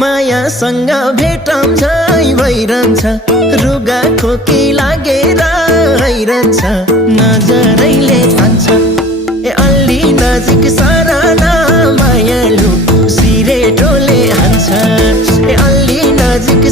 मायासँग भेटन्छ भइरहन्छ रुगा खोकी लागेर आइरहन्छ नजरैले तान्छ ए अलि नजिक सरना मायालु सिरेटोले हान्छ ए अलि नजिक